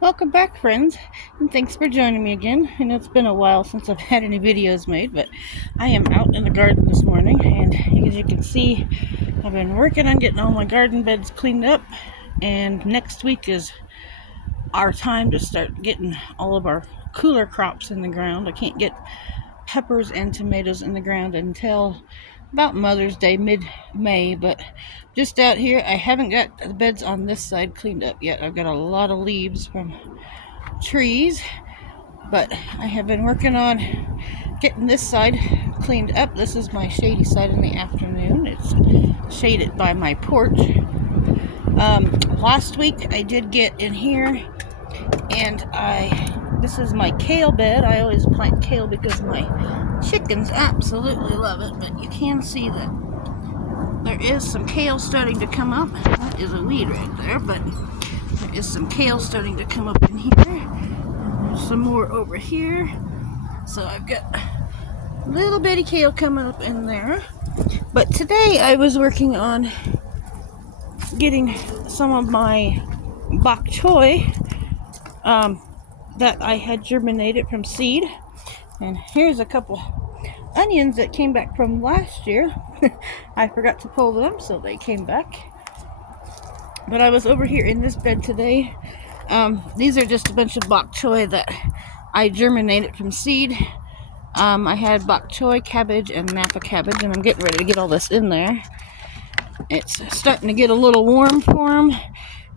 Welcome back, friends, and thanks for joining me again. I know it's been a while since I've had any videos made, but I am out in the garden this morning, and as you can see, I've been working on getting all my garden beds cleaned up, and next week is our time to start getting all of our cooler crops in the ground. I can't get peppers and tomatoes in the ground until about Mother's Day, mid-May, but just out here, I haven't got the beds on this side cleaned up yet. I've got a lot of leaves from trees, but I have been working on getting this side cleaned up. This is my shady side in the afternoon. It's shaded by my porch. Last week I did get in here, and this is my kale bed. I always plant kale because my chickens absolutely love it, but you can see that there is some kale starting to come up. That is a weed right there, but there is some kale starting to come up in here. There's some more over here. So I've got little bitty kale coming up in there. But today I was working on getting some of my bok choy that I had germinated from seed. And here's a couple onions that came back from last year. I forgot to pull them, so they came back. But I was over here in this bed today. These are just a bunch of bok choy that I germinated from seed. I had bok choy, cabbage, and Napa cabbage, and I'm getting ready to get all this in there. It's starting to get a little warm for them.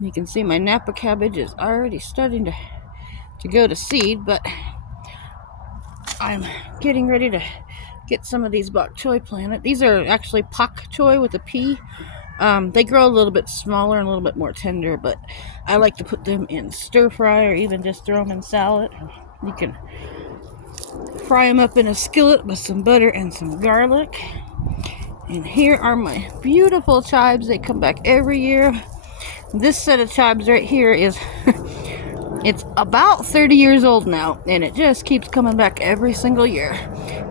You can see my Napa cabbage is already starting to go to seed, but I'm getting ready to get some of these bok choy planted. These are actually pak choy with a P. They grow a little bit smaller and a little bit more tender, but I like to put them in stir fry or even just throw them in salad. You can fry them up in a skillet with some butter and some garlic. And here are my beautiful chives. They come back every year. This set of chives right here is it's about 30 years old now, and it just keeps coming back every single year.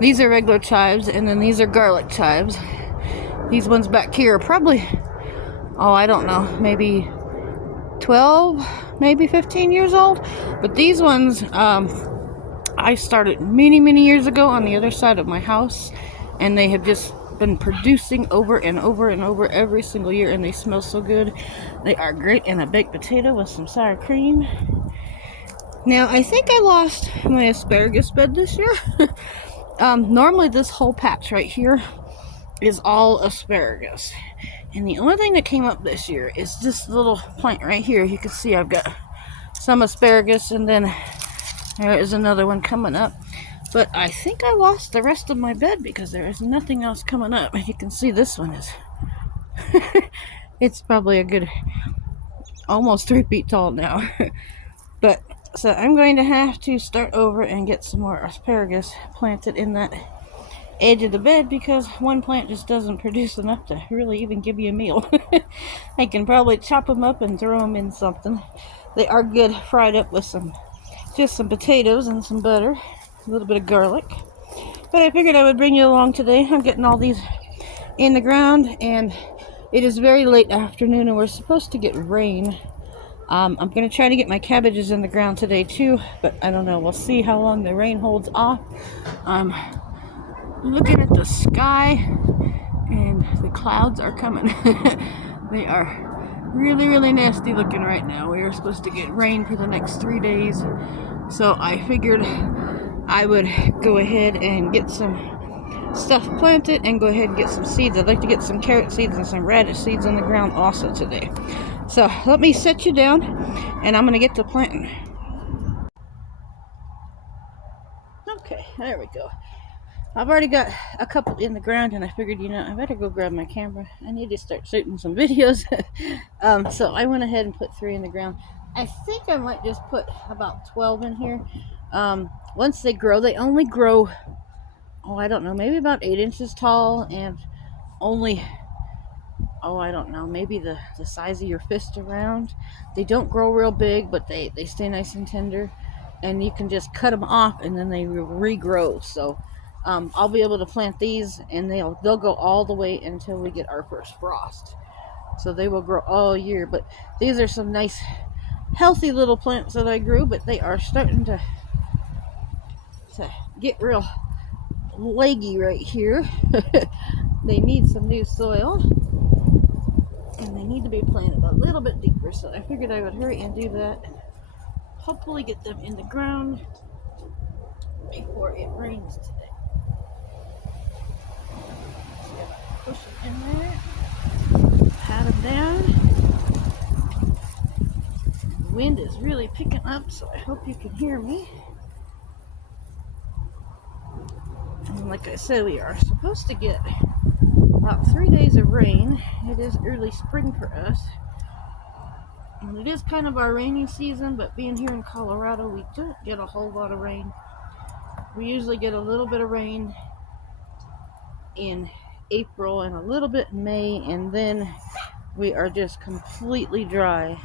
These are regular chives, and then these are garlic chives. These ones back here are probably, I don't know, maybe 12, maybe 15 years old. But these ones, I started many years ago on the other side of my house, and they have just been producing over and over and over every single year, and they smell so good. They are great in a baked potato with some sour cream. Now, I think I lost my asparagus bed this year. Normally this whole patch right here is all asparagus, and the only thing that came up this year is this little plant right here. You can see I've got some asparagus, and then there is another one coming up, but I think I lost the rest of my bed because there is nothing else coming up. You can see this one is it's probably a good almost 3 feet tall now. But so I'm going to have to start over and get some more asparagus planted in that edge of the bed, because one plant just doesn't produce enough to really even give you a meal. I can probably chop them up and throw them in something. They are good fried up with some potatoes and some butter, a little bit of garlic. But I figured I would bring you along today. I'm getting all these in the ground, and it is very late afternoon, and we're supposed to get rain. I'm going to try to get my cabbages in the ground today too, but I don't know. We'll see how long the rain holds off. Looking at the sky, and the clouds are coming. They are really nasty looking right now. We are supposed to get rain for the next 3 days, so I figured I would go ahead and get some stuff planted and go ahead and get some seeds. I'd like to get some carrot seeds and some radish seeds in the ground also today. So let me set you down, and I'm going to get to planting. Okay, there we go. I've already got a couple in the ground, and I figured, I better go grab my camera. I need to start shooting some videos. So I went ahead and put 3 in the ground. I think I might just put about 12 in here. Once they grow, they only grow, I don't know, maybe about 8 inches tall, and only, I don't know, maybe the size of your fist around. They don't grow real big, but they stay nice and tender, and you can just cut them off and then they regrow. So I'll be able to plant these, and they'll go all the way until we get our first frost. So they will grow all year. But these are some nice healthy little plants that I grew, but they are starting to get real leggy right here. They need some new soil, and they need to be planted a little bit deeper, so I figured I would hurry and do that and hopefully get them in the ground before it rains today. So push them in there, pat them down. The wind is really picking up, so I hope you can hear me. And like I said, we are supposed to get about 3 days of rain. It is early spring for us. And it is kind of our rainy season, but being here in Colorado, we don't get a whole lot of rain. We usually get a little bit of rain in April and a little bit in May, and then we are just completely dry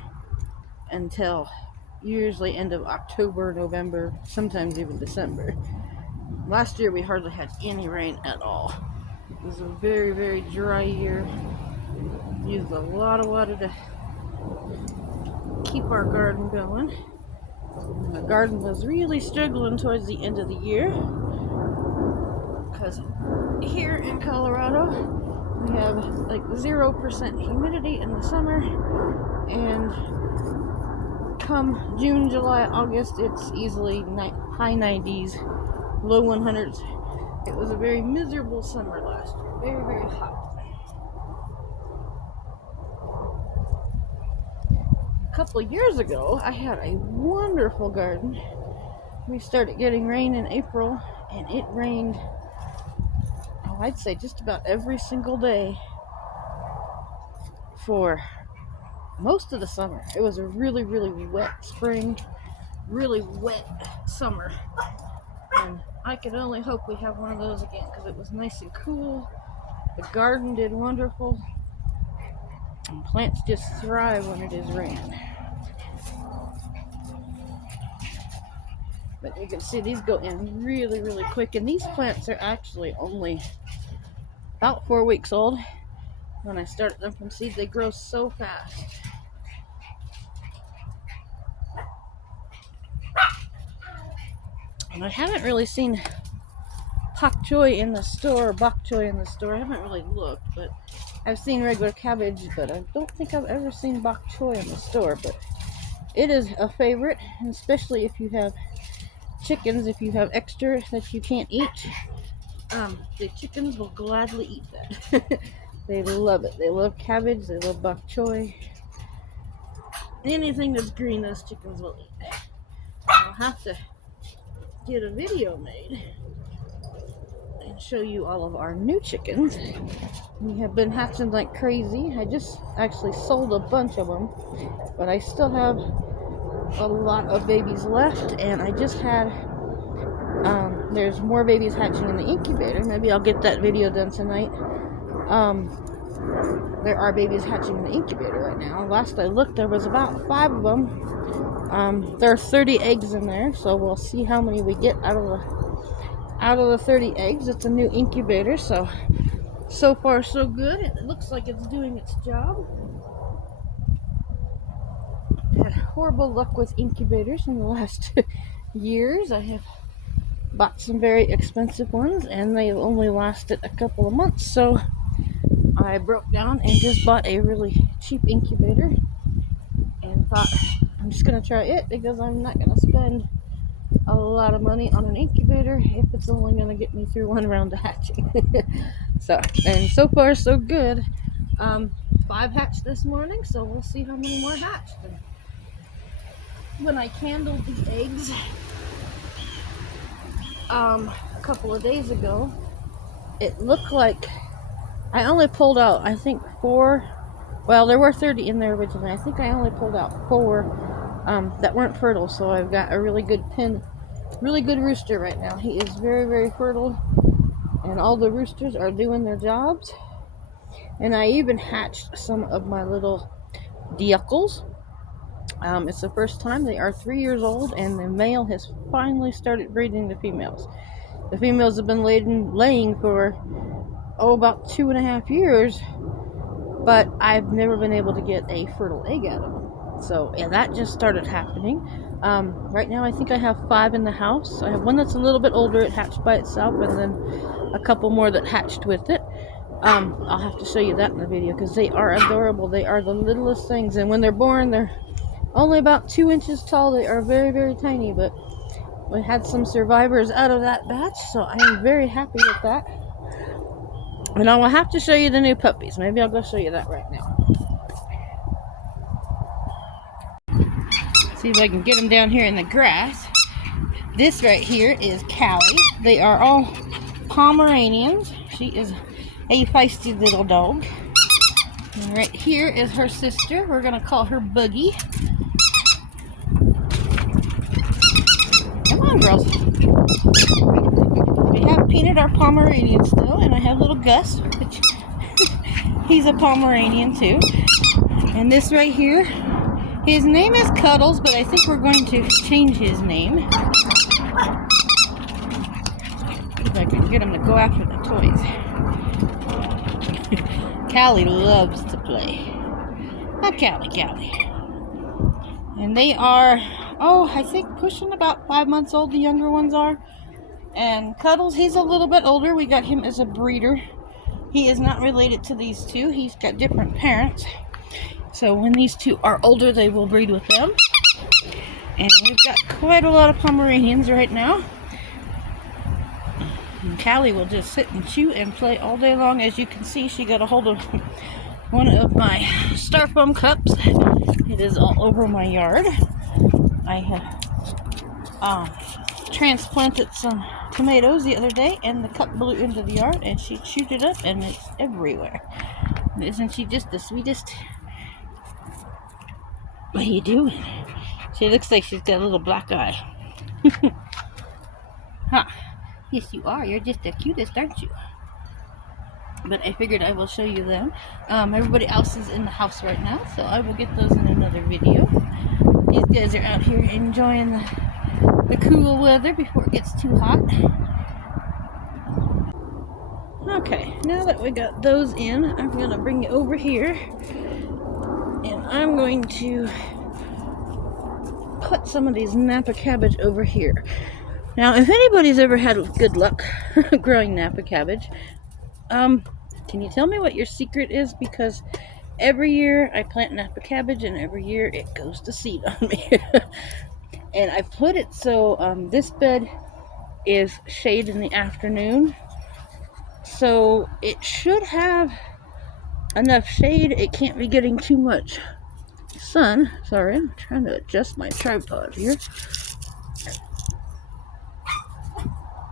until usually end of October, November, sometimes even December. Last year we hardly had any rain at all. It was a very, very dry year. We used a lot of water to keep our garden going. And the garden was really struggling towards the end of the year because here in Colorado we have like 0% humidity in the summer, and come June, July, August, it's easily high 90s, low 100s. It was a very miserable summer last year, very, very hot. A couple of years ago, I had a wonderful garden. We started getting rain in April, and it rained, I'd say just about every single day for most of the summer. It was a really, really wet spring, really wet summer, and I can only hope we have one of those again because it was nice and cool. The garden did wonderful, and plants just thrive when it is rain. But you can see these go in really, really quick, and these plants are actually only about 4 weeks old. When I started them from seed, they grow so fast. And I haven't really seen pak choy in the store, or bok choy in the store. I haven't really looked, but I've seen regular cabbage, but I don't think I've ever seen bok choy in the store. But it is a favorite, and especially if you have chickens, if you have extra that you can't eat, the chickens will gladly eat that. They love it. They love cabbage. They love bok choy. Anything that's green, those chickens will eat. I'll have to get a video made and show you all of our new chickens. We have been hatching like crazy. I just actually sold a bunch of them, but I still have a lot of babies left, and I just had there's more babies hatching in the incubator. Maybe I'll get that video done tonight. There are babies hatching in the incubator right now. Last I looked, there was about 5 of them. There are 30 eggs in there, so we'll see how many we get out of the 30 eggs. It's a new incubator, so far so good. It looks like it's doing its job. Had horrible luck with incubators in the last years. I have bought some very expensive ones, and they've only lasted a couple of months, so I broke down and just bought a really cheap incubator and thought I'm just going to try it because I'm not going to spend a lot of money on an incubator if it's only going to get me through one round of hatching. So far so good. 5 hatched this morning, so we'll see how many more hatched. And when I candled the eggs a couple of days ago, it looked like I only pulled out, I think, 4. Well, there were 30 in there originally. I think I only pulled out 4 that weren't fertile. So I've got a really good rooster right now. He is very, very fertile, and all the roosters are doing their jobs. And I even hatched some of my little duckles. It's the first time. They are 3 years old, and the male has finally started breeding the females. The females have been laying for about 2.5 years, but I've never been able to get a fertile egg out of them. So yeah, that just started happening. Right now I think I have 5 in the house. I have one that's a little bit older, it hatched by itself, and then a couple more that hatched with it. I'll have to show you that in the video because they are adorable. They are the littlest things, and when they're born, they're only about 2 inches tall. They are very, very tiny, but we had some survivors out of that batch, so I am very happy with that. And I will have to show you the new puppies. Maybe I'll go show you that right now. See if I can get them down here in the grass. This right here is Callie. They are all Pomeranians. She is a feisty little dog. And right here is her sister. We're going to call her Boogie. Come on, girls. We have Peanut, our Pomeranian still, and I have little Gus, which he's a Pomeranian too. And this right here, his name is Cuddles, but I think we're going to change his name. If I can get him to go after the toys. Callie loves to play. Not Callie. And they are, I think pushing about 5 months old, the younger ones are. And Cuddles, he's a little bit older. We got him as a breeder. He is not related to these two. He's got different parents. So when these two are older, they will breed with them. And we've got quite a lot of Pomeranians right now. And Callie will just sit and chew and play all day long. As you can see, she got a hold of one of my styrofoam cups. It is all over my yard. I have transplanted some tomatoes the other day, and the cup blew into the yard, and she chewed it up, and it's everywhere. Isn't she just the sweetest? What are you doing? She looks like she's got a little black eye. Huh. Yes, you are. You're just the cutest, aren't you? But I figured I will show you them. Everybody else is in the house right now, so I will get those in another video. These guys are out here enjoying the cool weather before it gets too hot. Okay, now that we got those in, I'm going to bring you over here. And I'm going to put some of these Napa cabbage over here. Now, if anybody's ever had good luck growing Napa cabbage, can you tell me what your secret is? Because every year I plant Napa cabbage, and every year it goes to seed on me. And I put it so this bed is shade in the afternoon, so it should have enough shade. It can't be getting too much sun. Sorry, I'm trying to adjust my tripod here.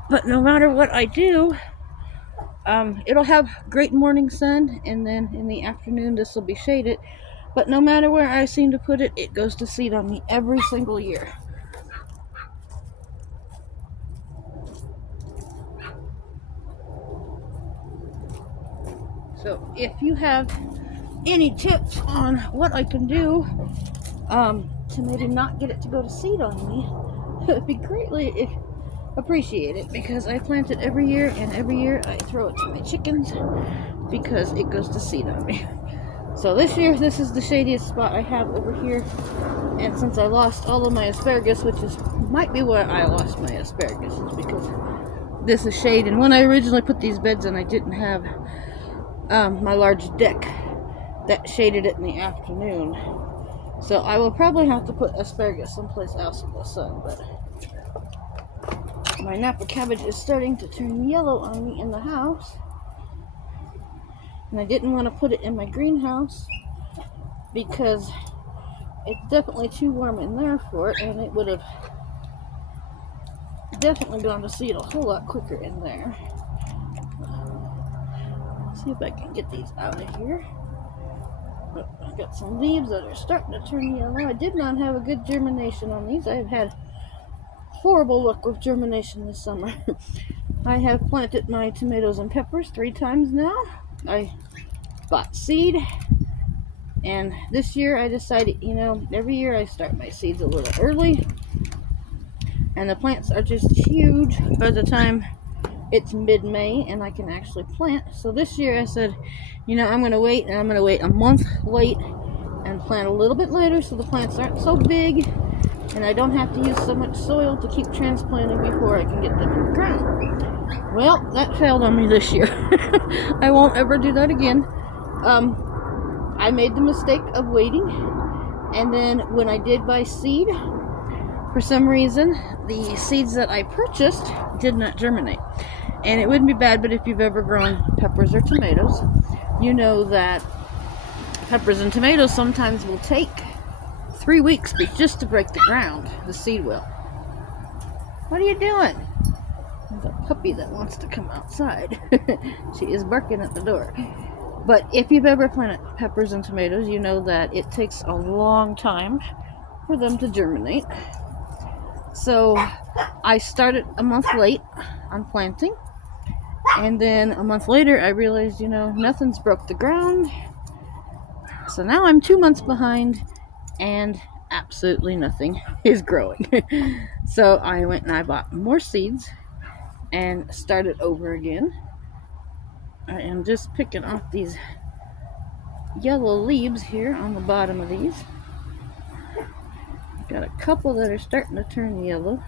But no matter what I do, it'll have great morning sun, and then in the afternoon this will be shaded. But no matter where I seem to put it, it goes to seed on me every single year. So if you have any tips on what I can do to maybe not get it to go to seed on me, it would be greatly appreciated, because I plant it every year, and every year I throw it to my chickens because it goes to seed on me. So this year, this is the shadiest spot I have over here, and since I lost all of my asparagus, which might be why I lost my asparagus, is because this is shade. And when I originally put these beds in, I didn't have my large deck that shaded it in the afternoon, so I will probably have to put asparagus someplace else in the sun. But my Napa cabbage is starting to turn yellow on me in the house, and I didn't want to put it in my greenhouse because it's definitely too warm in there for it, and it would have definitely gone to seed a whole lot quicker in there. See if I can get these out of here. I've got some leaves that are starting to turn yellow. I did not have a good germination on these. I've had horrible luck with germination this summer. I have planted my tomatoes and peppers 3 times now. I bought seed, and this year I decided, every year I start my seeds a little early, and the plants are just huge by the time it's mid-May and I can actually plant. So this year I said, I'm going to wait, and I'm going to wait a month late, and and plant a little bit later so the plants aren't so big and I don't have to use so much soil to keep transplanting before I can get them in the ground. Well, that failed on me this year. I won't ever do that again. I made the mistake of waiting, and then when I did buy seed, for some reason the seeds that I purchased did not germinate. And it wouldn't be bad, but if you've ever grown peppers or tomatoes, you know that peppers and tomatoes sometimes will take 3 weeks just to break the ground. The seed will. What are you doing? There's a puppy that wants to come outside. She is barking at the door. But if you've ever planted peppers and tomatoes, you know that it takes a long time for them to germinate. So I started a month late on planting, and then a month later I realized, nothing's broke the ground. So now I'm 2 months behind and absolutely nothing is growing. So I went and I bought more seeds and started over again. I am just picking off these yellow leaves here on the bottom of these. Got a couple that are starting to turn yellow.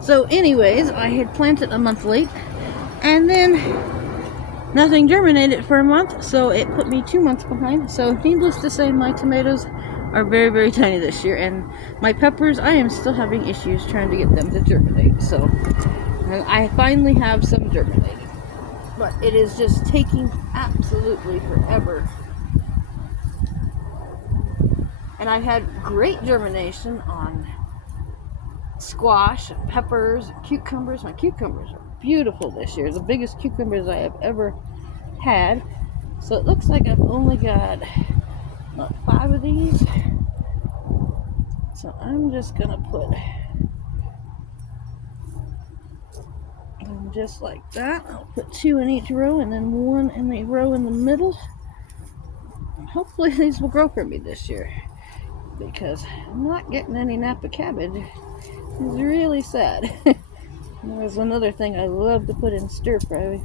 So anyways, I had planted a month late, and then nothing germinated for a month, so it put me 2 months behind. So needless to say, my tomatoes are very, very tiny this year, and my peppers, I am still having issues trying to get them to germinate. So I finally have some germinating, but it is just taking absolutely forever. And I had great germination on squash and peppers and cucumbers. My cucumbers are beautiful this year. The biggest cucumbers I have ever had. So it looks like I've only got 5 of these. So I'm just gonna put them just like that. I'll put 2 in each row and then 1 in the row in the middle. And hopefully these will grow for me this year, because I'm not getting any Napa cabbage. It's really sad. There's another thing I love to put in stir fry. We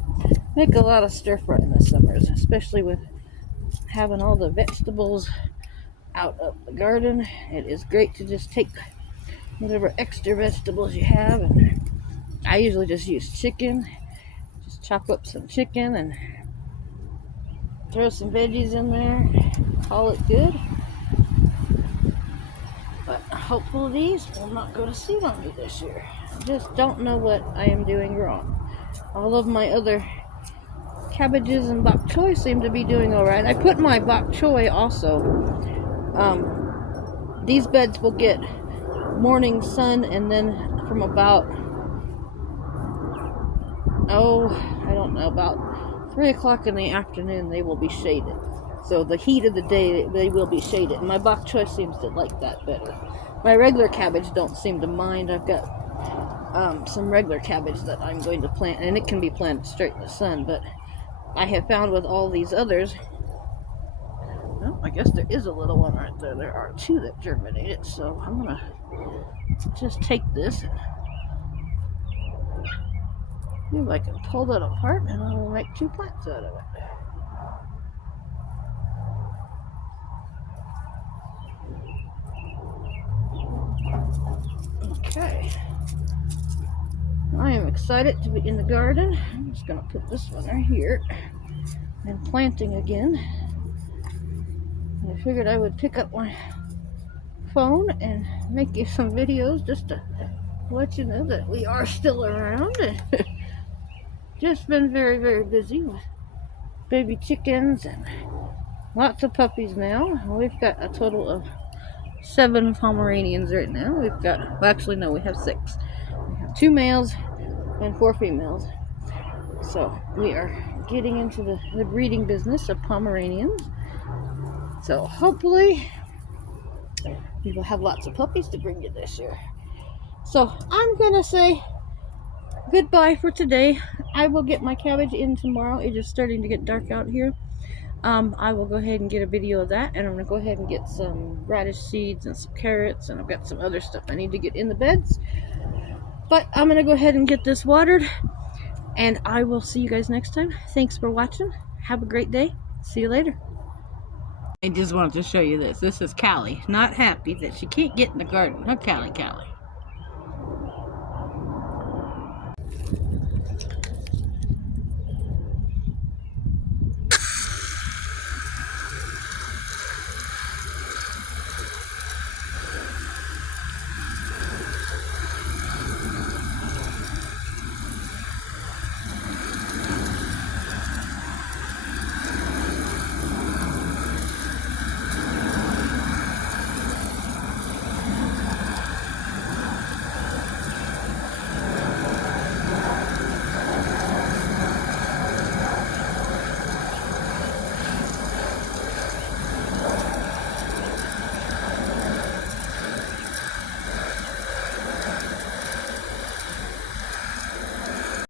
make a lot of stir fry in the summers, especially with having all the vegetables out of the garden. It is great to just take whatever extra vegetables you have, and I usually just use chicken. Just chop up some chicken and throw some veggies in there, call it good. But hopefully these will not go to seed on me this year. I just don't know what I am doing wrong. All of my other cabbages and bok choy seem to be doing alright. I put my bok choy also. These beds will get morning sun, and then from about, about 3 o'clock in the afternoon they will be shaded. So the heat of the day, they will be shaded. And my bok choy seems to like that better. My regular cabbage don't seem to mind. I've got some regular cabbage that I'm going to plant, and it can be planted straight in the sun. But I have found with all these others, well, I guess there is a little one right there. There are 2 that germinated. So I'm going to just take this and see if I can pull that apart, and I will make 2 plants out of it. Okay, I am excited to be in the garden. I'm just going to put this one right here and planting again. I figured I would pick up my phone and make you some videos just to let you know that we are still around. Just been very, very busy with baby chickens and lots of puppies now. We've got a total of 7 Pomeranians right now. We've got, well, actually no, we have 6. We have 2 males and 4 females. So we are getting into the breeding business of Pomeranians. So hopefully we will have lots of puppies to bring you this year. So I'm gonna say goodbye for today. I will get my cabbage in tomorrow. It is starting to get dark out here. I will go ahead and get a video of that, and I'm going to go ahead and get some radish seeds and some carrots, and I've got some other stuff I need to get in the beds. But I'm going to go ahead and get this watered, and I will see you guys next time. Thanks for watching. have a great day. See you later. I just wanted to show you this. This is Callie, not happy that she can't get in the garden. Huh, Callie?